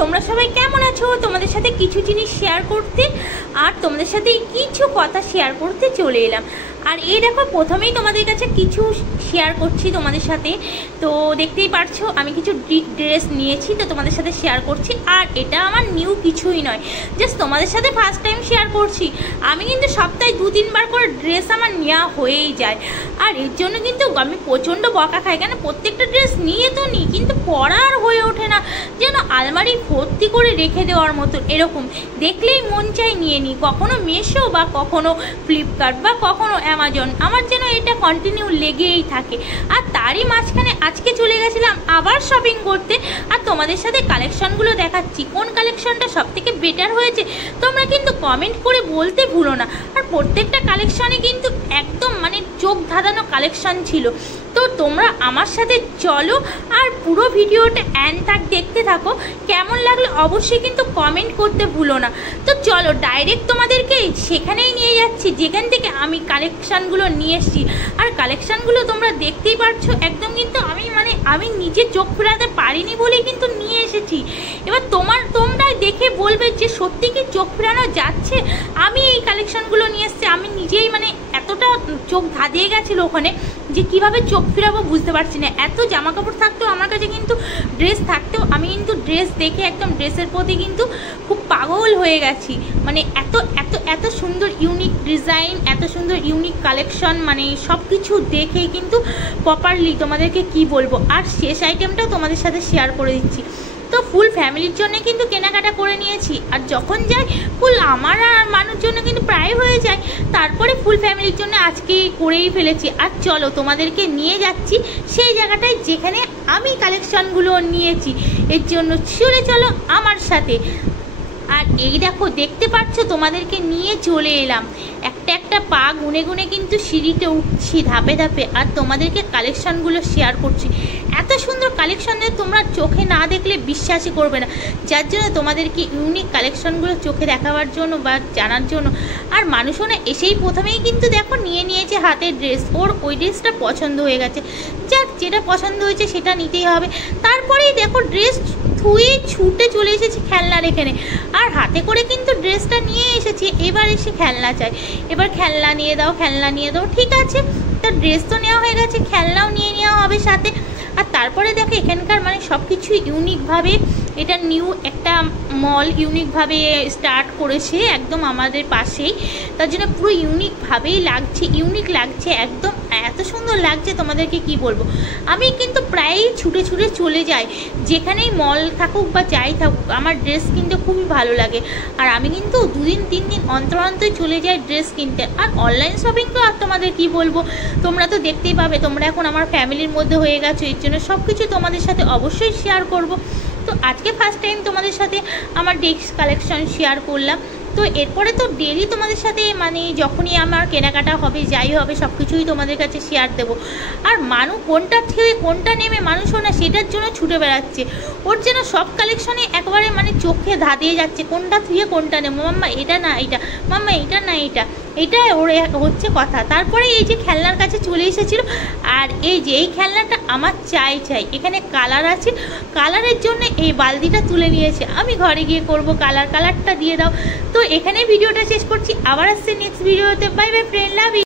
তোমরা সবাই কেমন আছো? তোমাদের সাথে কিছু জিনিস শেয়ার করতে আর তোমাদের সাথে কিছু কথা শেয়ার করতে চলে এলাম। আর এই দেখো, প্রথমেই তোমাদের কাছে কিছু শেয়ার করছি তোমাদের সাথে। তো দেখতেই পারছো আমি কিছু ড্রেস নিয়েছি, তো তোমাদের সাথে শেয়ার করছি। আর এটা আমার নিউ কিছুই নয়, জাস্ট তোমাদের সাথে ফার্স্ট টাইম শেয়ার করছি। আমি কিন্তু সপ্তাহে 2-3 বার করে ড্রেস আমার নেওয়া হয়েই যায়। আর এর জন্য কিন্তু আমি প্রচণ্ড বকা খাই, কেন প্রত্যেকটা ড্রেস নিয়ে তো নিই, কিন্তু পরার হয়ে ওঠে না, যেন আলমারি ভর্তি করে রেখে দেওয়ার মতন। এরকম দেখলেই মন চাই নিয়ে নিই, কখনো মিশো বা কখনো ফ্লিপকার্ট বা কখনো অ্যামাজন। আমার যেন এটা কন্টিনিউ লেগেই থাকে। আর তারই মাঝখানে আজকে চলে গেছিলাম আবার শপিং করতে, আর তোমাদের সাথে কালেকশনগুলো দেখাচ্ছি। কোন কালেকশনটা সব থেকে বেটার হয়েছে তোমরা কিন্তু কমেন্ট করে বলতে ভুলো না। আর প্রত্যেকটা কালেকশনে কিন্তু একদম মানে চোখ ধাঁধানো কালেকশন ছিল। তো তোমরা আমার সাথে চলো আর পুরো ভিডিওটা এন্ড তক দেখতে থাকো। কেমন লাগলো অবশ্যই কিন্তু কমেন্ট করতে ভুলো না। তো চলো ডাইরেক্ট তোমাদেরকে সেখানেই নিয়ে যাচ্ছি যেখান থেকে আমি কালেকশানগুলো নিয়ে এসেছি। আর কালেকশানগুলো তোমরা দেখতেই পারছো, একদম কিন্তু আমি নিজে চোখ ফেরাতে পারিনি বলেই কিন্তু নিয়ে এসেছি। এবার তোমরা দেখে বলবে যে সত্যি কি চোখ ফেরানো যাচ্ছে। আমি এই কালেকশানগুলো নিয়ে এসেছি, আমি নিজেই এতটা চোখ ধাঁধিয়ে গেছিলো ওখানে যে কিভাবে চোখ ফেরাবো বুঝতে পারছি না। এত জামা কাপড় থাকতেও আমার কাছে কিন্তু ড্রেস থাকতেও আমি কিন্তু ড্রেস দেখে একদম ড্রেসের প্রতি কিন্তু খুব পাগল হয়ে গেছি। এত এত এত সুন্দর ইউনিক ডিজাইন, এত সুন্দর ইউনিক কালেকশন, সব কিছু দেখেই কিন্তু প্রপারলি তোমাদেরকে কি বলবো। আর শেষ আইটেমটাও তোমাদের সাথে শেয়ার করে দিচ্ছি। তো ফুল ফ্যামিলির জন্য কিন্তু কেনাকাটা করে নিয়েছি। আর যখন যাই ফুল আমার আর মানুষ জন্য কিন্তু প্রায় হয়ে যায়, তারপরে ফুল ফ্যামিলির জন্য আজকে করেই ফেলেছি। আর চলো তোমাদেরকে নিয়ে যাচ্ছি সেই জায়গাটায় যেখানে আমি কালেকশনগুলো নিয়েছি। এর জন্য চলো আমার সাথে। আর এই দেখো, দেখতে পাচ্ছ তোমাদেরকে নিয়ে চলে এলাম। একটা পা গুনে গুনে কিন্তু সিঁড়িতে উঠছি ধাপে ধাপে, আর তোমাদেরকে কালেকশনগুলো শেয়ার করছি। এত সুন্দর কালেকশনে তোমরা চোখে না দেখলে বিশ্বাসই করবে না, যার জন্য তোমাদেরকে ইউনিক কালেকশনগুলো চোখে দেখাবার জন্য বা জানার জন্য। আর মানুষও না এসেই প্রথমেই কিন্তু দেখো নিয়ে নিয়েছে হাতের ড্রেস, ওর ওই ড্রেসটা পছন্দ হয়ে গেছে। যাক, যেটা পছন্দ হয়েছে সেটা নিতেই হবে। তারপরেই দেখো ড্রেস ধুয়ে ছুটে চলে এসেছি খেলনার এখানে, আর হাতে করে কিন্তু ড্রেসটা নিয়ে এসেছি। এবার এসে খেলনা চাই, এবার খেলনা নিয়ে দাও, খেলনা নিয়ে দাও। ঠিক আছে, তো ড্রেস তো নেওয়া হয়ে গেছে, খেলনাও নিয়ে নেওয়া হবে সাথে। আর তারপরে দেখো এখানকার সব কিছু ইউনিকভাবে, এটা নিউ একটা মল ইউনিকভাবে স্টার্ট করেছে একদম আমাদের পাশেই, তার জন্য পুরো ইউনিকভাবেই লাগছে, ইউনিক লাগছে একদম, এত সুন্দর লাগছে তোমাদেরকে কি বলবো। আমি কিন্তু প্রায়ই ছুটে ছুটে চলে যাই, যেখানেই মল থাকুক বা যাই থাকুক, আমার ড্রেস কিনতে খুবই ভালো লাগে। আর আমি কিন্তু 2-3 দিন অন্তর অন্তরই চলে যাই ড্রেস কিনতে। আর অনলাইন শপিং তো আর তোমাদের কি বলবো, তোমরা তো দেখতেই পাবে, তোমরা এখন আমার ফ্যামিলির মধ্যে হয়ে গেছো। এর জন্য সব কিছু তোমাদের সাথে অবশ্যই শেয়ার করব। তো আজকে ফার্স্ট টাইম তোমাদের সাথে আমার ড্রেস কালেকশন শেয়ার করলাম। তো এরপরে তো ডেলি তোমাদের সাথে যখনই আমার কেনাকাটা হবে যাই হবে সব কিছুই তোমাদের কাছে শেয়ার দেবো। আর মানুষ কোনটা থেকে কোনটা নেমে মানুষও না সেটার জন্য ছুটে বেড়াচ্ছে, ওর যেন সব কালেকশনে একবারে চোখে ধাঁধিয়ে যাচ্ছে, কোনটা থুয়ে কোনটা নেবো। মাম্মা এটা না এটা, মাম্মা এটা না এটা, এটাই ওর হচ্ছে কথা। তারপরে এই যে খেলনার কাছে চলে এসেছিলো, আর এই যে এই খেলনাটা আমার চাই, এখানে কালার আছে, কালারের জন্য এই বালতিটা তুলে নিয়েছে। আমি ঘরে গিয়ে করব কালারটা দিয়ে দাও। তো এখানে ভিডিওটা শেষ করছি, আবার আসছে নেক্সট ভিডিওতে। Bye bye friend, love you.